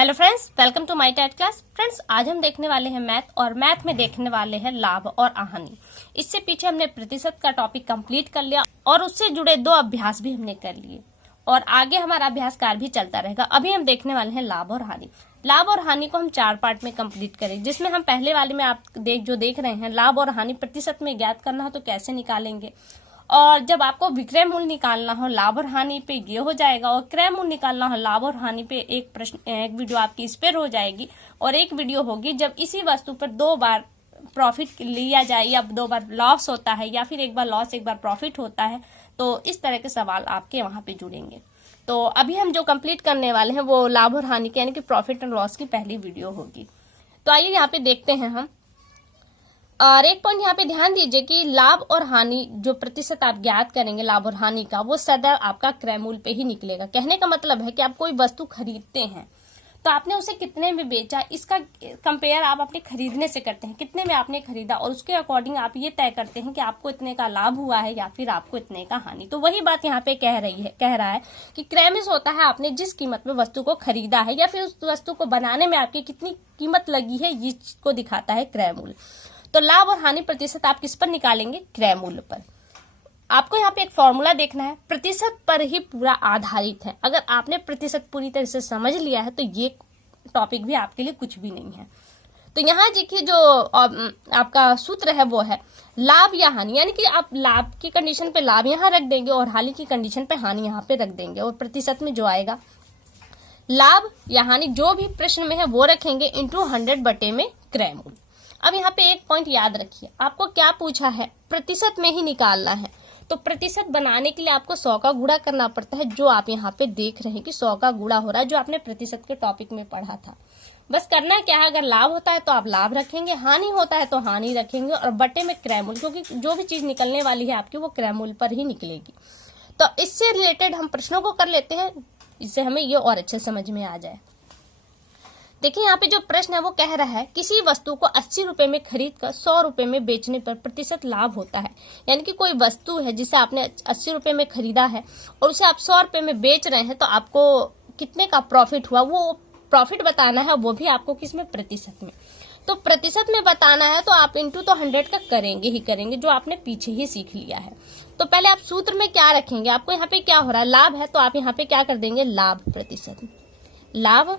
Hello friends, welcome to my TET class. Friends, आज हम देखने वाले हैं मैथ और मैथ में देखने वाले हैं लाभ और हानि। इससे पीछे हमने प्रतिशत का टॉपिक कंप्लीट कर लिया और उससे जुड़े 2 अभ्यास भी हमने कर लिए और आगे हमारा अभ्यास कार्य भी चलता रहेगा। अभी हम देखने वाले हैं लाभ और हानि। लाभ और हानि को हम 4 पार्ट में कंप्लीट करें, जिसमें हम पहले वाले में आप देख रहे हैं लाभ और हानि प्रतिशत में ज्ञात करना हो तो कैसे निकालेंगे, और जब आपको विक्रय मूल्य निकालना हो लाभ और हानि पे ये हो जाएगा, और क्रय मूल्य निकालना हो लाभ और हानि पे एक वीडियो आपकी इस पर हो जाएगी और एक वीडियो होगी जब इसी वस्तु पर 2 बार प्रॉफिट लिया जाए या 2 बार लॉस होता है या फिर एक बार लॉस एक बार प्रॉफिट होता है। तो इस तरह के सवाल आपके वहां पे जुड़ेंगे। तो अभी हम जो कंप्लीट करने वाले हैं वो लाभ और हानि के यानी कि प्रॉफिट एंड लॉस की पहली वीडियो होगी। तो आइए यहाँ पे देखते हैं हम। और एक पॉइंट यहाँ पे ध्यान दीजिए कि लाभ और हानि जो प्रतिशत आप ज्ञात करेंगे लाभ और हानि का, वो सदैव आपका क्रय मूल्य पे ही निकलेगा। कहने का मतलब है कि आप कोई वस्तु खरीदते हैं तो आपने उसे कितने में बेचा, इसका कंपेयर आप अपने खरीदने से करते हैं, कितने में आपने खरीदा और उसके अकॉर्डिंग आप ये तय करते हैं कि आपको इतने का लाभ हुआ है या फिर आपको इतने का हानि। तो वही बात यहाँ पे कह रहा है कि क्रय में होता है आपने जिस कीमत में वस्तु को खरीदा है या फिर उस वस्तु को बनाने में आपकी कितनी कीमत लगी है, ये को दिखाता है क्रय मूल्य। तो लाभ और हानि प्रतिशत आप किस पर निकालेंगे? क्रय मूल्य पर। आपको यहाँ पे एक फॉर्मूला देखना है, प्रतिशत पर ही पूरा आधारित है। अगर आपने प्रतिशत पूरी तरह से समझ लिया है तो ये टॉपिक भी आपके लिए कुछ भी नहीं है। तो यहाँ देखिए जो आपका सूत्र है वो है लाभ या हानि, यानी कि आप लाभ की कंडीशन पे लाभ यहाँ रख देंगे और हानि की कंडीशन पे हानि यहाँ पे रख देंगे, और प्रतिशत में जो आएगा लाभ या हानि जो भी प्रश्न में है वो रखेंगे इंटू 100 बटे में क्रय मूल्य। अब यहाँ पे एक पॉइंट याद रखिए, आपको क्या पूछा है? प्रतिशत में ही निकालना है। तो प्रतिशत बनाने के लिए आपको 100 का गुणा करना पड़ता है, जो आप यहाँ पे देख रहे हैं कि 100 का गुणा हो रहा है, जो आपने प्रतिशत के टॉपिक में पढ़ा था। बस करना क्या है, अगर लाभ होता है तो आप लाभ रखेंगे, हानि होता है तो हानि रखेंगे और बटे में क्रय मूल्य, क्योंकि जो भी चीज निकलने वाली है आपकी वो क्रय मूल्य पर ही निकलेगी। तो इससे रिलेटेड हम प्रश्नों को कर लेते हैं, इससे हमें ये और अच्छे समझ में आ जाए। देखिए यहाँ पे जो प्रश्न है वो कह रहा है किसी वस्तु को 80 रुपए में खरीद कर 100 रुपए में बेचने पर प्रतिशत लाभ होता है। यानी कि कोई वस्तु है जिसे आपने 80 रुपए में खरीदा है और उसे आप 100 रुपए में बेच रहे हैं, तो आपको कितने का प्रॉफिट हुआ वो प्रॉफिट बताना है, वो भी आपको किसमें? प्रतिशत में। तो प्रतिशत में बताना है तो आप इंटू तो 100 का करेंगे ही करेंगे, जो आपने पीछे ही सीख लिया है। तो पहले आप सूत्र में क्या रखेंगे? आपको यहाँ पे क्या हो रहा है? लाभ है तो आप यहाँ पे क्या कर देंगे? लाभ प्रतिशत। लाभ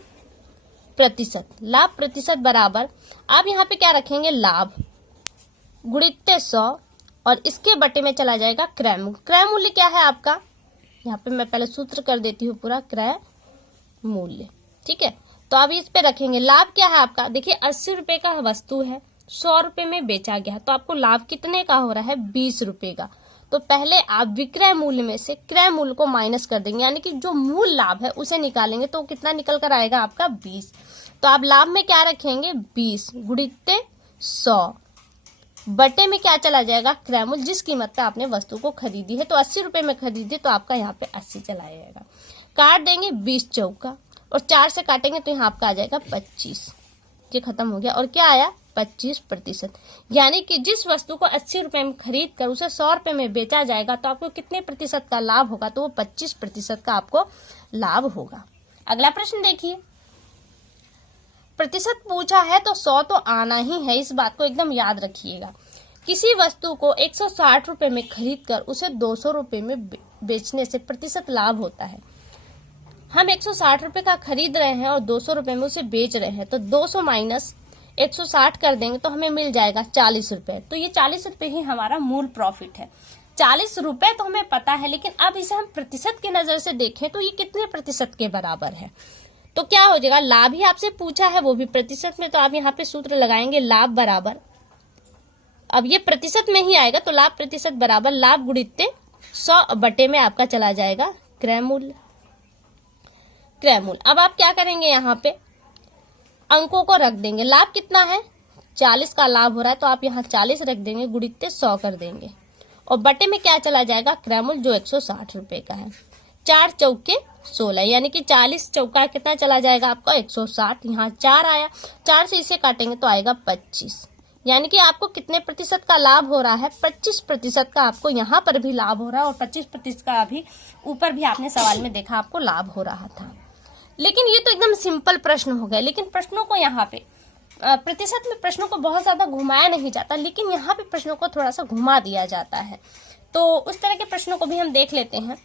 प्रतिशत, लाभ प्रतिशत बराबर आप यहाँ पे क्या रखेंगे? लाभ गुणित 100 और इसके बटे में चला जाएगा क्रय मूल्य। क्रय मूल्य क्या है आपका? यहाँ पे मैं पहले सूत्र कर देती हूँ पूरा, क्रय मूल्य। ठीक है, तो अब इस पे रखेंगे लाभ क्या है आपका? देखिए 80 रुपए का वस्तु है, 100 रुपए में बेचा गया, तो आपको लाभ कितने का हो रहा है? 20 रुपए का। तो पहले आप विक्रय मूल्य में से क्रय मूल्य को माइनस कर देंगे, यानी कि जो मूल लाभ है उसे निकालेंगे, तो कितना निकल कर आएगा आपका? 20। तो आप लाभ में क्या रखेंगे? 20 गुणित 100 बटे में क्या चला जाएगा? क्रय मूल्य, जिस कीमत पे आपने वस्तु को खरीदी है। तो 80 रुपए में खरीदी तो आपका यहाँ पे 80 चला जाएगा। काट देंगे 20 चौका और 4 से काटेंगे तो यहाँ आपका आ जाएगा 25। ये खत्म हो गया और क्या आया? 25%। यानी कि जिस वस्तु को 80 रुपए में खरीद कर उसे 100 रुपए में बेचा जाएगा तो आपको कितने प्रतिशत का लाभ होगा? तो वो 25% का आपको लाभ होगा। अगला प्रश्न देखिए, प्रतिशत पूछा है तो 100 तो आना ही है, इस बात को एकदम याद रखिएगा। किसी वस्तु को 160 रुपए में खरीद कर उसे 200 रुपए में बेचने से प्रतिशत लाभ होता है। हम 160 रुपए का खरीद रहे हैं और 200 रुपए में उसे बेच रहे हैं, तो 200 माइनस 160 कर देंगे तो हमें मिल जाएगा 40 रुपए। तो ये 40 रुपए ही हमारा मूल प्रॉफिट है। 40 रुपए तो हमें पता है, लेकिन अब इसे हम प्रतिशत की नजर से देखें तो ये कितने प्रतिशत के बराबर है? तो क्या हो जाएगा? लाभ ही आपसे पूछा है, वो भी प्रतिशत में, तो आप यहाँ पे सूत्र लगाएंगे लाभ बराबर, अब ये प्रतिशत में ही आएगा, तो लाभ प्रतिशत बराबर लाभ गुणित 100 बटे में आपका चला जाएगा क्रय मूल्य। क्रय मूल्य अब आप क्या करेंगे? यहाँ पे अंकों को रख देंगे। लाभ कितना है? 40 का लाभ हो रहा है, तो आप यहाँ 40 रख देंगे, गुणित 100 कर देंगे और बटे में क्या चला जाएगा? क्रय मूल्य, जो 160 रुपए का है। 4 चौके 16, यानी कि 40 चौका कितना चला जाएगा आपका? 160। यहाँ 4 आया, 4 से इसे काटेंगे तो आएगा 25। यानी कि आपको कितने प्रतिशत का लाभ हो रहा है? 25% का आपको यहाँ पर भी लाभ हो रहा है और 25% का अभी ऊपर भी आपने सवाल में देखा आपको लाभ हो रहा था। लेकिन ये तो एकदम सिंपल प्रश्न हो गया, लेकिन प्रश्नों को यहाँ पे प्रतिशत में प्रश्नों को बहुत ज्यादा घुमाया नहीं जाता, लेकिन यहाँ पे प्रश्नों को थोड़ा सा घुमा दिया जाता है। तो उस तरह के प्रश्नों को भी हम देख लेते हैं।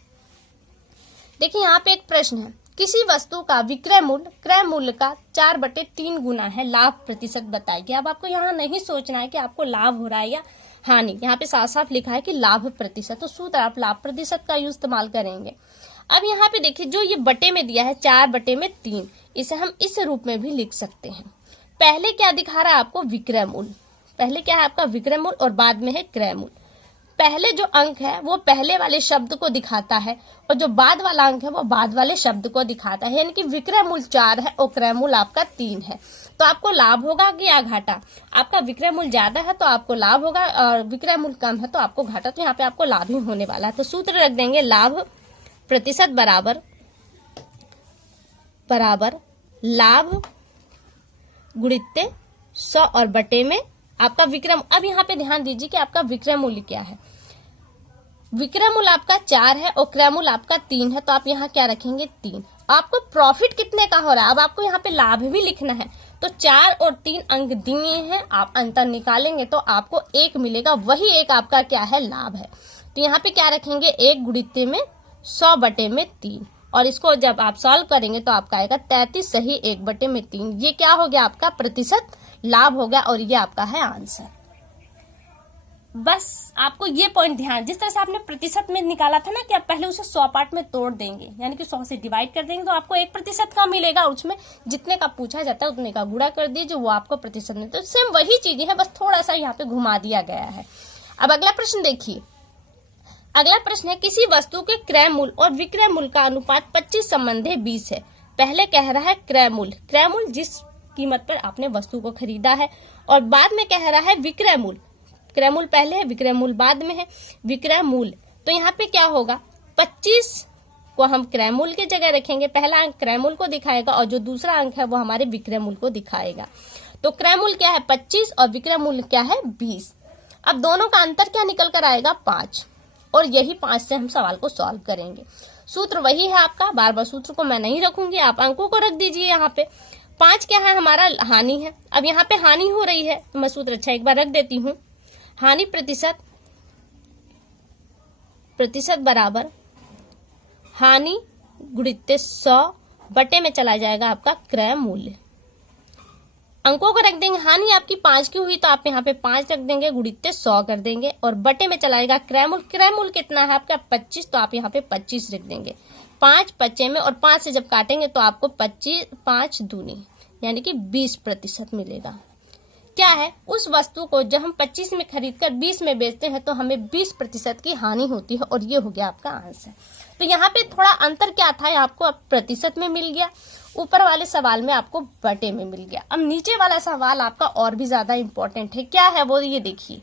देखिए यहाँ पे एक प्रश्न है, किसी वस्तु का विक्रय मूल्य क्रय मूल्य का 4/3 गुना है, लाभ प्रतिशत बताइए। अब आपको यहाँ नहीं सोचना है कि आपको लाभ हो रहा है या हानि, यहाँ पे साफ साफ लिखा है कि लाभ प्रतिशत, तो सूत्र आप लाभ प्रतिशत का यूज इस्तेमाल करेंगे। अब यहाँ पे देखिए जो ये बटे में दिया है 4/3, इसे हम इस रूप में भी लिख सकते हैं। पहले क्या दिखा रहा है आपको, विक्रय मूल्य, पहले क्या है आपका विक्रय मूल्य और बाद में है क्रय मूल्य। पहले जो अंक है वो पहले वाले शब्द को दिखाता है और जो बाद वाला अंक है वो बाद वाले शब्द को दिखाता है, यानी कि विक्रय मूल्य 4 है और क्रय मूल्य आपका 3 है। तो आपको लाभ होगा कि या घाटा, आपका विक्रय मूल्य ज्यादा है तो आपको लाभ होगा और विक्रय मूल्य कम है तो आपको घाटा, तो यहाँ पे आपको लाभ ही होने वाला है। तो सूत्र रख देंगे, लाभ प्रतिशत बराबर लाभ गुणित 100 और बटे में आपका विक्रय। अब यहाँ पे ध्यान दीजिए कि आपका विक्रय मूल्य क्या है, विक्रय मूल्य आपका 4 है और क्रय मूल्य आपका 3 है, तो आप यहाँ क्या रखेंगे 3। आपको प्रॉफिट कितने का हो रहा है, अब आपको यहाँ पे लाभ भी लिखना है, तो 4 और 3 अंक दिए हैं, आप अंतर निकालेंगे तो आपको 1 मिलेगा, वही 1 आपका क्या है, लाभ है। तो यहाँ पे क्या रखेंगे, 1 गुणित में 100/3, और इसको जब आप सॉल्व करेंगे तो आपका आएगा 33 सही 1/3। ये क्या हो गया आपका प्रतिशत लाभ हो गया और ये आपका है आंसर। बस आपको ये पॉइंट ध्यान, जिस तरह से आपने प्रतिशत में निकाला था ना कि आप पहले उसे 100 पार्ट में तोड़ देंगे, यानी कि 100 से डिवाइड कर देंगे तो आपको 1% का मिलेगा, उसमें जितने का पूछा जाता है उतने का गुणा कर दीजिए, वो आपको प्रतिशत में, तो सेम वही चीजें है, बस थोड़ा सा यहाँ पे घुमा दिया गया है। अब अगला प्रश्न देखिए, अगला प्रश्न है, किसी वस्तु के क्रय मूल्य और विक्रय मूल्य का अनुपात 25 संबंधी 20 है। पहले कह रहा है क्रय मूल्य, क्रय मूल्य जिस कीमत पर आपने वस्तु को खरीदा है, और बाद में कह रहा है विक्रय मूल्य, क्रय मूल्य पहले है विक्रय मूल्य बाद में है, विक्रय मूल्य। तो यहाँ पे क्या होगा, 25 को हम क्रय मूल्य की जगह रखेंगे, पहला अंक क्रय मूल्य को दिखाएगा और जो दूसरा अंक है वो हमारे विक्रय मूल्य को दिखाएगा। तो क्रय मूल्य क्या है 25 और विक्रय मूल्य क्या है 20। अब दोनों का अंतर क्या निकल कर आएगा 5, और यही 5 से हम सवाल को सॉल्व करेंगे। सूत्र वही है आपका, बार बार सूत्र को मैं नहीं रखूंगी, आप अंकों को रख दीजिए। यहाँ पे 5 क्या है हमारा, हानि है। अब यहाँ पे हानि हो रही है तो मैं सूत्र अच्छा एक बार रख देती हूँ, हानि प्रतिशत बराबर हानि गुणित 100 बटे में चला जाएगा आपका क्रय मूल्य। अंकों को रख देंगे, हानि आपकी 5 की हुई तो आप यहाँ पे 5 रख देंगे, गुणित 100 कर देंगे और बटे में चलाएगा क्रय मूल्य। क्रय मूल्य कितना है आपका 25, तो आप यहाँ पे 25 रख देंगे, 5 25 में, और 5 से जब काटेंगे तो आपको 25 5 दूनी यानी कि 20% मिलेगा। क्या है, उस वस्तु को जब हम 25 में खरीदकर 20 में बेचते हैं तो हमें 20% की हानि होती है, और ये हो गया आपका आंसर। तो यहाँ पे थोड़ा अंतर क्या था, आपको प्रतिशत में मिल गया, ऊपर वाले सवाल में आपको बटे में मिल गया। अब नीचे वाला सवाल आपका और भी ज्यादा इंपॉर्टेंट है, क्या है वो, ये देखिए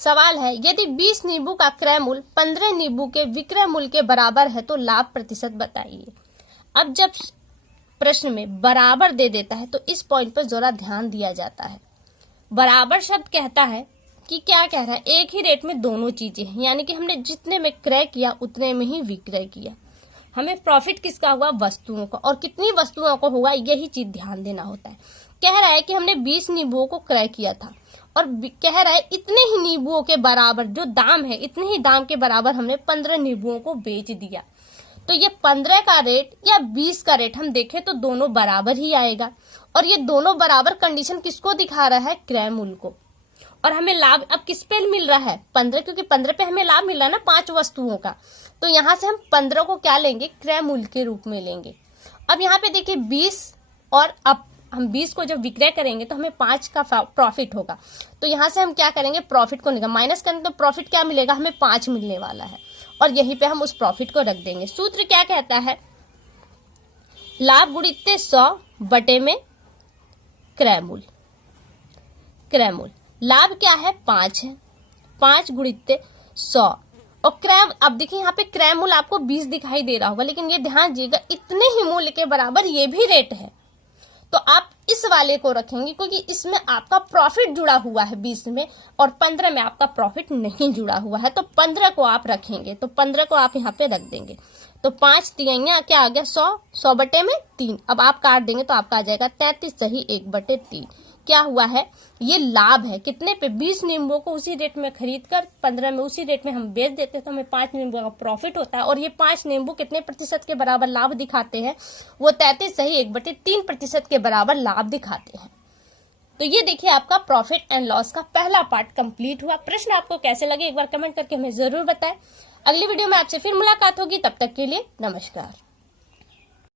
सवाल है, यदि 20 नींबू का क्रय मूल्य 15 नींबू के विक्रय मूल्य के बराबर है तो लाभ प्रतिशत बताइए। अब जब प्रश्न में बराबर दे देता है तो इस पॉइंट पर जरा ध्यान दिया जाता है। बराबर शब्द कहता है कि क्या कह रहा है, एक ही रेट में दोनों चीजें हैं, यानी कि हमने जितने में क्रय किया उतने में ही विक्रय किया। हमें प्रॉफिट किसका हुआ, वस्तुओं का, और कितनी वस्तुओं को होगा यही चीज ध्यान देना होता है। कह रहा है कि हमने 20 नींबुओं को क्रय किया था और कह रहा है इतने ही नींबुओं के बराबर जो दाम है, इतने ही दाम के बराबर हमने 15 नींबुओं को बेच दिया। तो ये 15 का रेट या 20 का रेट हम देखें तो दोनों बराबर ही आएगा, और ये दोनों बराबर कंडीशन किसको दिखा रहा है, क्रय मूल्य को। और हमें लाभ अब किस पे मिल रहा है, 15, क्योंकि 15 पे हमें लाभ मिल रहा है ना 5 वस्तुओं का, तो यहाँ से हम 15 को क्या लेंगे, क्रय मूल्य के रूप में लेंगे। अब यहाँ पे देखिए 20, और अब हम 20 को जब विक्रय करेंगे तो हमें 5 का प्रॉफिट होगा, तो यहाँ से हम क्या करेंगे, प्रॉफिट को निकाल माइनस करेंगे तो प्रॉफिट क्या मिलेगा, हमें 5 मिलने वाला है, और यहीं पे हम उस प्रॉफिट को रख देंगे। सूत्र क्या कहता है, लाभ गुणित 100 बटे में क्रय मूल्य। क्रय मूल्य लाभ क्या है 5 है, 5 गुणित 100, और क्रय, अब देखिए यहाँ पे क्रय मूल्य आपको 20 दिखाई दे रहा होगा, लेकिन ये ध्यान दीजिएगा इतने ही मूल्य के बराबर ये भी रेट है, तो आप इस वाले को रखेंगे क्योंकि इसमें आपका प्रॉफिट जुड़ा हुआ है 20 में, और 15 में आपका प्रॉफिट नहीं जुड़ा हुआ है, तो 15 को आप रखेंगे, तो 15 को आप यहाँ पे रख देंगे। तो 5 तिहाइयां क्या आ गया 100, 100 बटे में 3। अब आप काट देंगे तो आपका आ जाएगा 33 सही 1/3। क्या हुआ है, ये लाभ है। कितने पे, 20 नींबुओं को उसी रेट में खरीद कर 15 में उसी रेट में हम बेच देते हैं तो हमें 5 नींबुओं का प्रॉफिट होता है। और ये 5 नींबू कितने प्रतिशत के बराबर लाभ दिखाते हैं, वो 33 सही 1/3% के बराबर लाभ दिखाते हैं। तो ये देखिए आपका प्रॉफिट एंड लॉस का पहला पार्ट कंप्लीट हुआ। प्रश्न आपको कैसे लगे एक बार कमेंट करके हमें जरूर बताएं। अगली वीडियो में आपसे फिर मुलाकात होगी, तब तक के लिए नमस्कार।